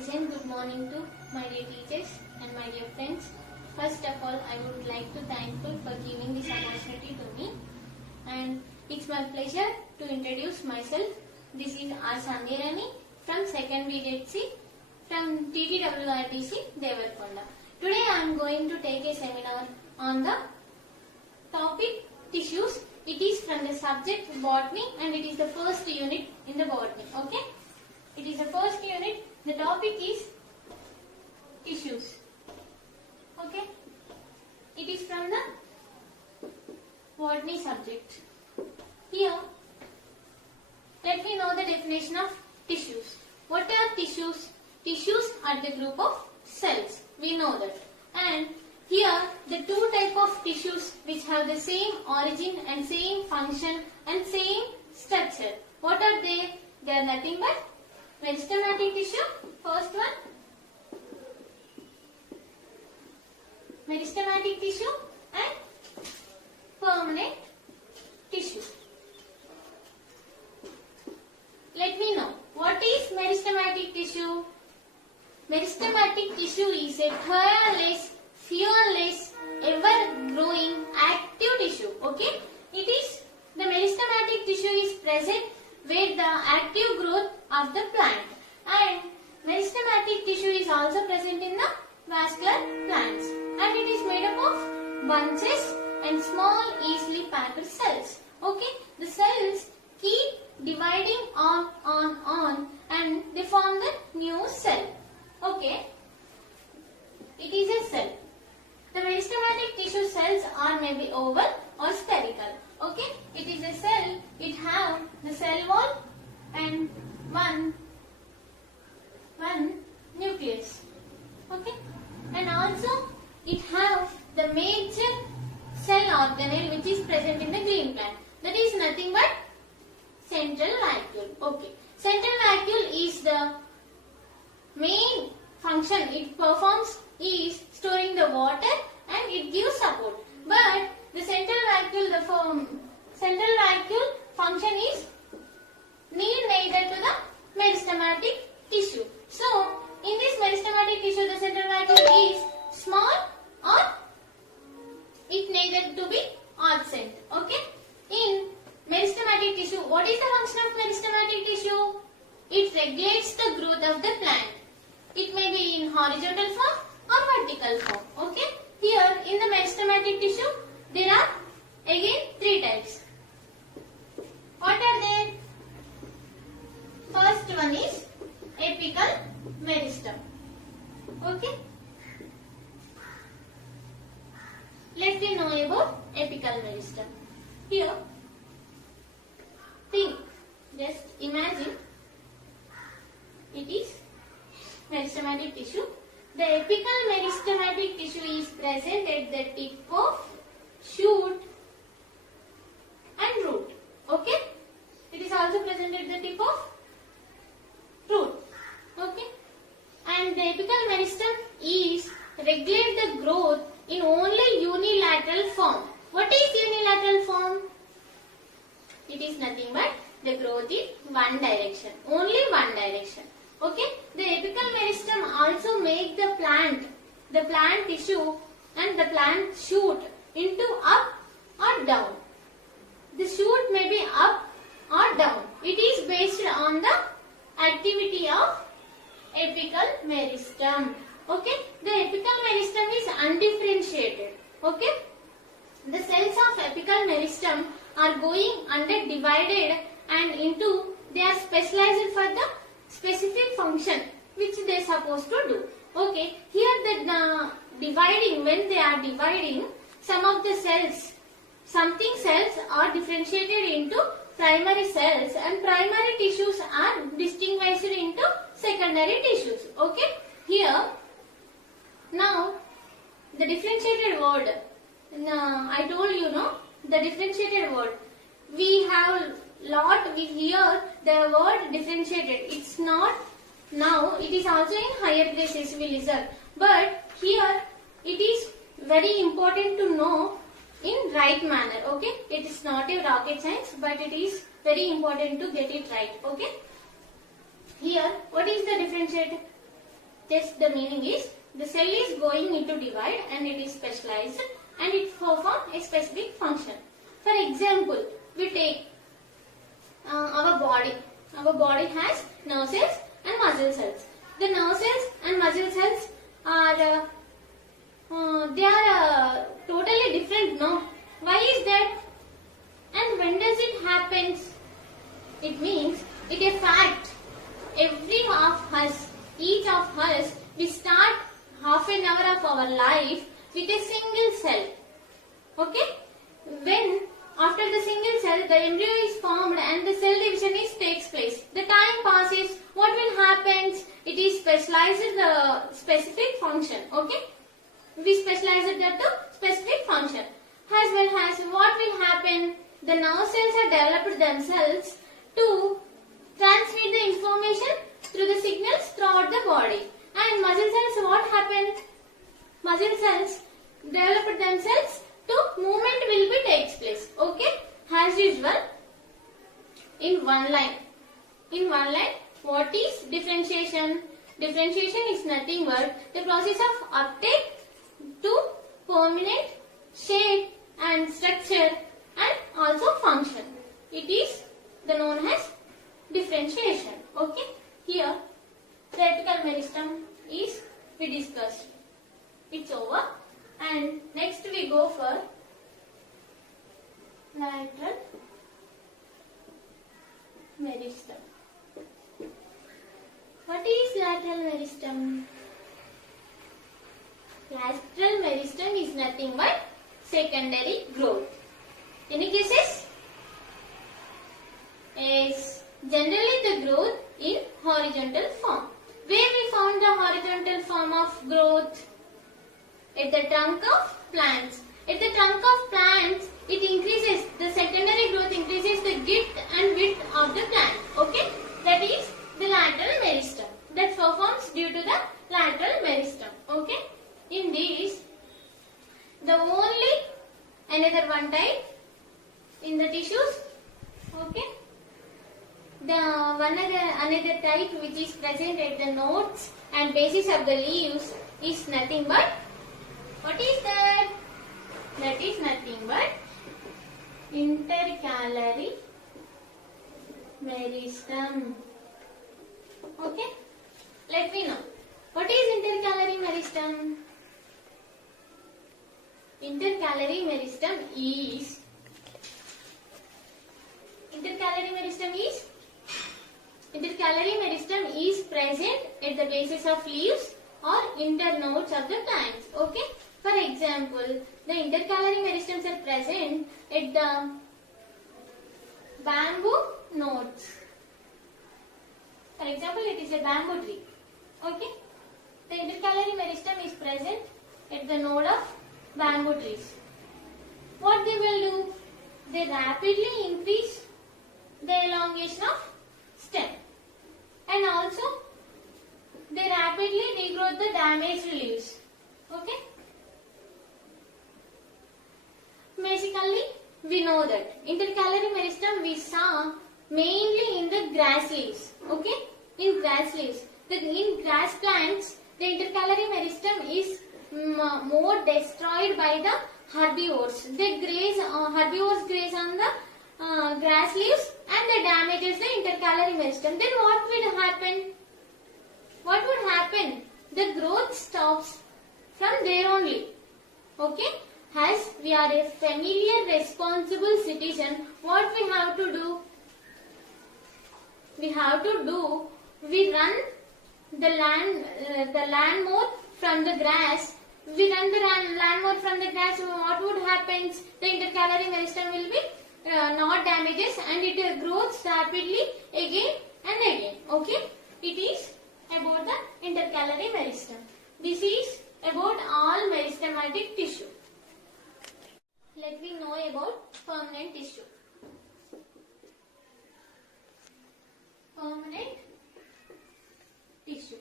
present good morning to my dear teachers and my dear friends. First of all, I would like to thankful for giving this opportunity to me, and it's my pleasure to introduce myself. This is R. Sandirani from 2nd VDC from TTWRDC Devarkonda. Today I am going to take a seminar on the topic tissues. It is from the subject botany and it is the first unit in the botany. Okay? It is the first unit. The topic is tissues. Okay? It is from the botany subject. Here, let me know the definition of tissues. What are tissues? Tissues are the group of cells. We know that. And here, the two type of tissues which have the same origin and same function and same structure. What are they? They are nothing but meristematic tissue. First one, meristematic tissue and permanent tissue. Let me know, what is meristematic tissue? Meristematic tissue is a tireless, fearless, ever-growing, active tissue. Okay? It is, the meristematic tissue is present where the active growth of the plant. And meristematic tissue is also present in the vascular plants. And it is made up of bunches and small, easily packed cells. Okay? The cells keep dividing on and they form the new cell. Okay? It is a cell. The meristematic tissue cells are maybe oval or spherical. Okay? It is a cell. It have the cell wall and one nucleus. Okay? And also it have the major cell organelle which is present in the green plant. That is nothing but central vacuole. Okay. Central vacuole is the main function it performs is storing the water and it gives support. But the central vacuole, function is need neither to the meristematic tissue. So, in this meristematic tissue, the central vacuole is small or it neither to be absent. Okay? In meristematic tissue, what is the function of meristematic tissue? It regulates the growth of the plant. It may be in horizontal form or vertical form. Okay? Here in the meristematic tissue, there are again three types. What are they? First one is apical meristem. Okay? Let me know about apical meristem. Here, think, just imagine it is meristematic tissue. The apical meristematic tissue is present at the tip of shoot and root. Okay? It is also present at the tip of root. Okay? And the apical meristem is regulate the growth in only unilateral form. What is unilateral form? It is nothing but the growth in one direction. Only one direction. Okay? The apical meristem also make the plant tissue and the plant shoot into up or down. The shoot may be up or down. It is based on the activity of apical meristem. Okay? The apical meristem is undifferentiated. Okay? The cells of apical meristem are going under divided and into, they are specialized for the specific function which they are supposed to do. Okay? Here the dividing, when they are dividing, some of the cells, something cells are differentiated into primary cells and primary tissues are distinguished into secondary tissues. Okay? Here, now the differentiated word, I told you no, the differentiated word, we have we hear the word differentiated. It's not now, it is also in higher places we listen. But here it is very important to know in right manner. Okay? It is not a rocket science, but it is very important to get it right. Okay? Here, what is the differentiated? Just the meaning is the cell is going into divide and it is specialized and it performs a specific function. For example, we take our body. Our body has nerve cells and muscle cells. The nerve cells and muscle cells are totally different, no? Why is that? And when does it happen? It means it a fact. Every of us, each of us, we start half an hour of our life with a single cell. Okay? When after the single cell, the embryo is formed and the cell division takes place. The time passes. What will happen? It is specialized the specific function. Okay? We specialize that to specific function. As well as what will happen? The nerve cells have developed themselves to transmit the information through the signals throughout the body. And muscle cells, what happened? Muscle cells developed themselves to movement will be takes place. Okay? As usual, in one line. In one line, what is differentiation? Differentiation is nothing but the process of uptake to permanent shape and structure and also function. It is the known as differentiation. Okay? Here, vertical meristem is we discussed. It's over. And next we go for lateral meristem. What is lateral meristem? Lateral meristem is nothing but secondary growth. Any cases? Yes. Generally the growth in horizontal form. Where we found the horizontal form of growth? At the trunk of plants. At the trunk of plants, it increases, the secondary growth increases the width and width of the plant. Okay? That is the lateral meristem. That performs due to the lateral meristem. Okay? In these, the only another one type in the tissues. Okay? The another type which is present at the nodes and bases of the leaves is nothing but, what is that? That is nothing but intercalary meristem. Okay? Let me know. What is intercalary meristem? Intercalary meristem is present at the bases of leaves or internodes of the plants. Okay? For example, the intercalary meristems are present at the bamboo nodes. For example, it is a bamboo tree. Okay? The intercalary meristem is present at the node of bamboo trees. What they will do? They rapidly increase the elongation of stem and also they rapidly degrowth the damaged leaves. Okay? Basically, we know that intercalary meristem we saw mainly in the grass leaves. Okay? In grass leaves. In grass plants, the intercalary meristem is more destroyed by the herbivores. They graze, herbivores graze on the grass leaves and they damages the intercalary meristem. Then what will happen? What would happen? The growth stops from there only. Okay? As we are a familiar, responsible citizen, what we have to do? We run the land more from the grass. We run the land more from the grass. What would happen? The intercalary meristem will be not damages and it grows rapidly again and again. Okay? It is about the intercalary meristem. This is about all meristematic tissue. Let me know about permanent tissue. Permanent tissue.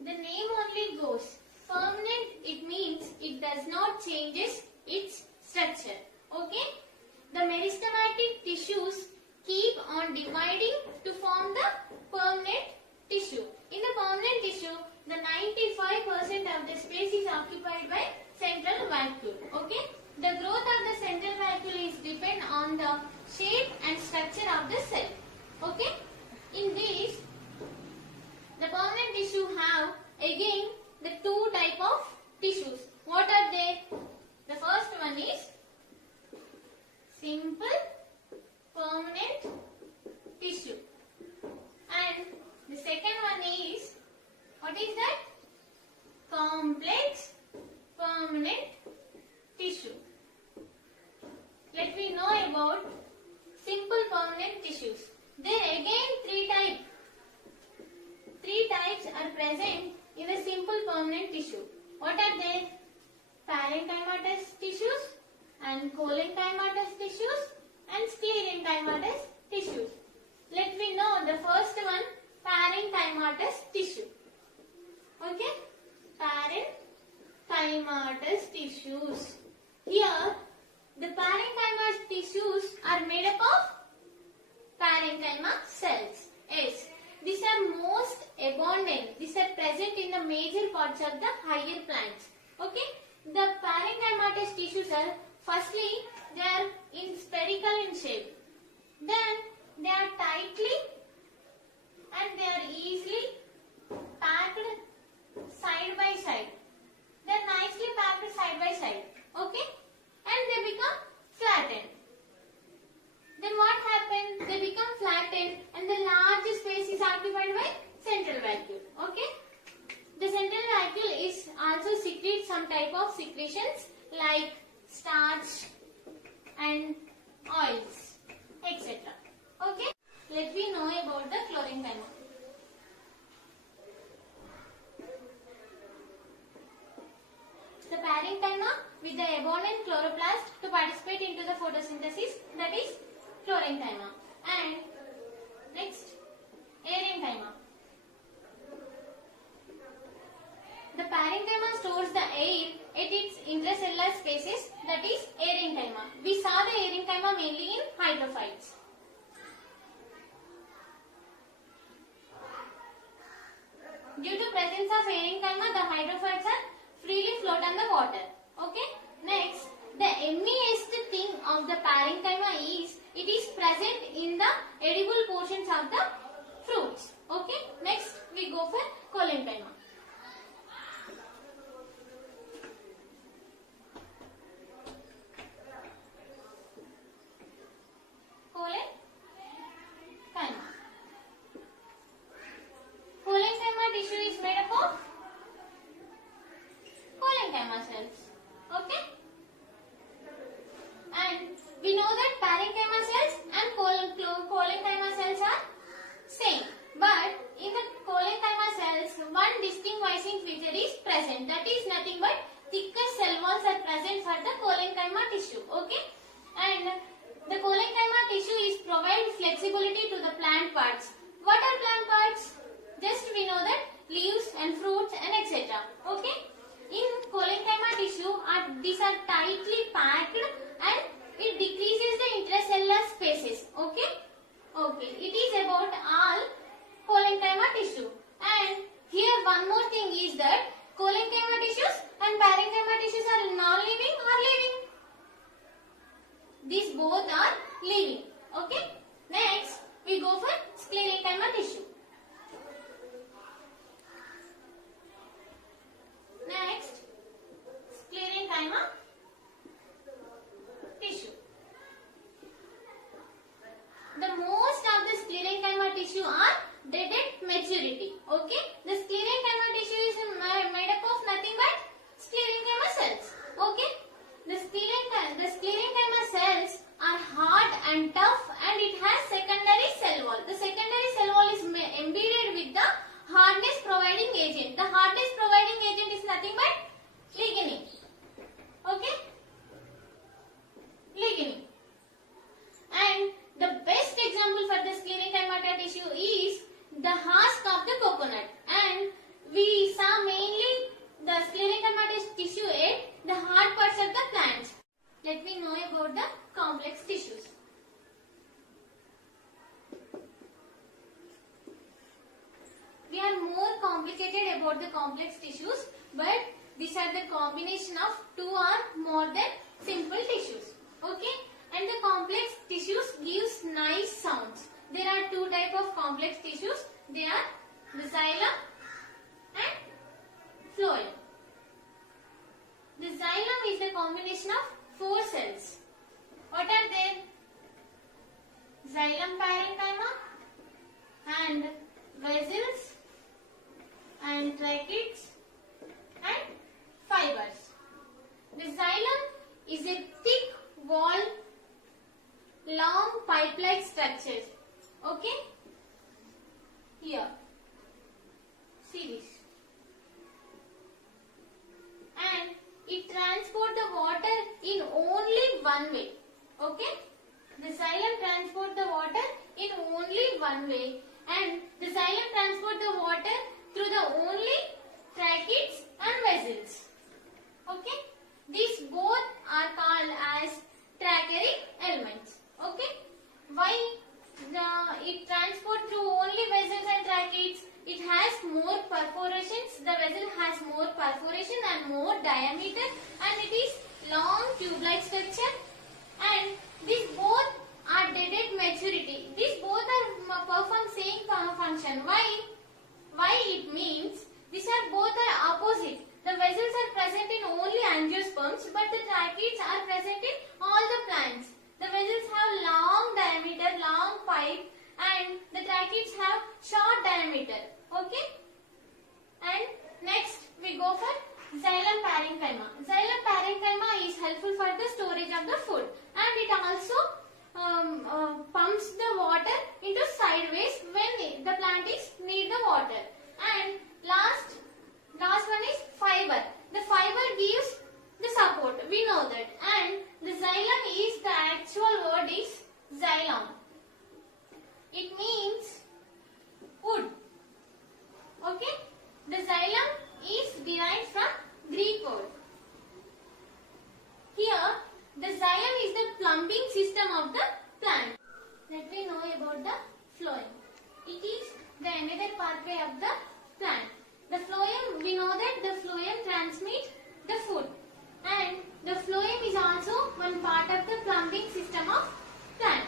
The name only goes permanent. It means it does not changes its structure. Okay? The meristematic tissues keep on dividing to form the permanent tissue. In the permanent tissue, the 95% of the space is occupied by central vacuole. Okay. The growth of the central vacuole is depend on the shape and structure of the cell. Okay. In this, the permanent tissue have again the two type of tissues. What are they? The first one is simple permanent tissue, and the second one is, what is that? Complex permanent tissue. Let me know about simple permanent tissues. There again three types are present in the simple permanent tissue. What are they? Parenchymatous tissues and cholenchymatous tissues and sclerenchymatous tissues. Let me know the first one, parenchymatous tissue. Okay? Parenchymatous tissues. Here, the parenchymatous tissues are made up of parenchyma cells. Yes, these are most abundant. These are present in the major parts of the higher plants. Okay? The parenchymatous tissues are, firstly, they are in spherical in shape. Then they are tightly and they are easily packed side by side. They are nicely packed side by side. Okay? And they become flattened. Then what happens? They become flattened and the large space is occupied by central vacuole. Okay? The central vacuole is also secretes some type of secretions like starch and oils, etc. Okay? Let me know about the cholenchyma. The parenchyma with the abundant chloroplast to participate into the photosynthesis, that is cholenchyma. And next, arenchyma. The parenchyma stores the air at its intracellular spaces, that is arenchyma. We saw the arenchyma mainly in hydrophytes. Due to presence of arenchyma, the hydrophytes are freely float on the water. Okay. Next, the emmiest thing of the parenchyma is it is present in the edible portions of the fruits. Okay. Next, we go for cholenchyma. Cholenchyma tissue is made up of cholenchyma cells. Okay? And we know that parenchyma cells and cholenchyma cells are same. But in the cholenchyma cells, one distinguishing feature is present. That is nothing but thicker cell walls are present for the cholenchyma tissue. Okay? And the cholenchyma tissue is provide flexibility to the plant parts. What are plant parts? Just we know that leaves and fruits and etc. Okay? In cholenchyma tissue, these are tightly packed and it decreases the intracellular spaces. Okay? Okay. It is about all cholenchyma tissue. And here one more thing is that cholenchyma tissues and parenchyma tissues are non-living or living. These both are living. Okay? Next, we go for sclerenchyma tissue. Next, sclerenchyma tissue. The most of the sclerenchyma tissue are dead at maturity. Okay? The sclerenchyma tissue is made up of nothing but sclerenchyma cells. Okay? The sclerenchyma cells are hard and tough and it has secondary cell wall. The secondary cell wall is embedded with the hardness providing agent. The hardness providing agent is nothing but lignin. Okay? Lignin. And the best example for the sclerenchyma tissue is the husk of the coconut. we are more complicated about the complex tissues, but these are the combination of two or more than simple tissues. Okay, and the complex tissues gives nice sounds. There are two type of complex tissues. They are the xylem and phloem. The xylem is the combination of four cells. What are they? Xylem parenchyma and vessels and tracheids and fibers. The xylem is a thick wall, long pipe-like structure. Okay? Here. See this. And it transports the water in only one way. Okay? The xylem transports the water in only one way, and the xylem transports the water through the only tracheids and vessels. Okay? These both are called as tracheic elements. Okay? Why it transports through only vessels and tracheids? It has more perforations. The vessel has more perforation and more diameter, and it is long tube-like structure. And these both are dead at maturity. These both are perform same function. Why it means these are both are opposite. The vessels are present in only angiosperms, but the tracheids are present in all the plants. The vessels have long diameter, long pipe, and the tracheids have short diameter. Okay? And next we go for xylem parenchyma. Xylem parenchyma is helpful for the storage of the food, and it also pumps the water into sideways when the plant is need the water. And last one is fiber. The fiber gives the support. We know that. And the xylem is the actual word is xylem. It means wood. Okay? The xylem is derived from Greek word. Here, the xylem is the plumbing system of the plant. Let me know about the phloem. It is the another pathway of the plant. The phloem, we know that the phloem transmits the food, and the phloem is also one part of the plumbing system of plant.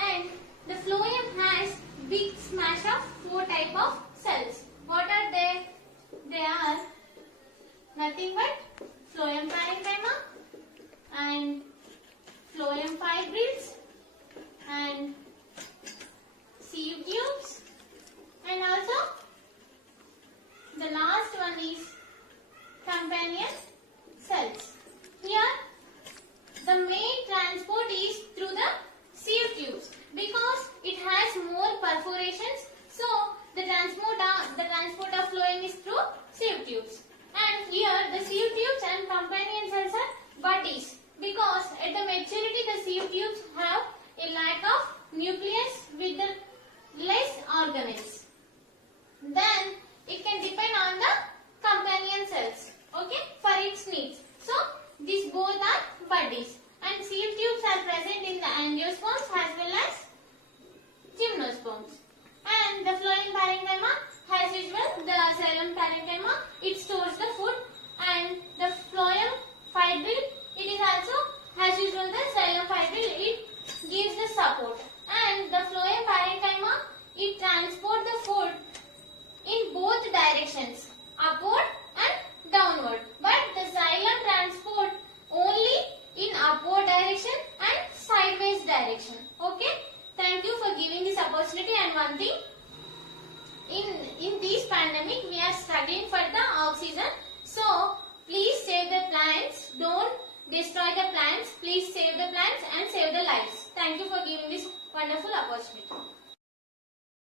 And the phloem has big smash of four type of cells. What are they? They are nothing but phloem parenchyma and phloem fibrils and sieve tubes, and also the last one is companion cells. Here the main transport is through the sieve tubes because it has more perforations, so the transport of phloem is through sieve tubes. And here the sieve tubes and companion cells are buddies because at the maturity the sieve tubes have a lack of nucleus with the less organelles. Then it can depend on the companion cells, okay, for its needs. So these both are buddies, and sieve tubes are present in the angiosperms as well as gymnosperms. And the phloem parenchyma, as usual, the xylem parenchyma, it stores the food, and the phloem fibril, it is also, as usual, the xylem fibril, it gives the support. And the phloem parenchyma, it transports the food in both directions, upward and downward. But the xylem transport only in upward direction and sideways direction. Okay? Thank you for giving this opportunity. And one thing, in this pandemic, we are struggling for the oxygen. So, please save the plants. Don't destroy the plants. Please save the plants and save the lives. Thank you for giving this wonderful opportunity.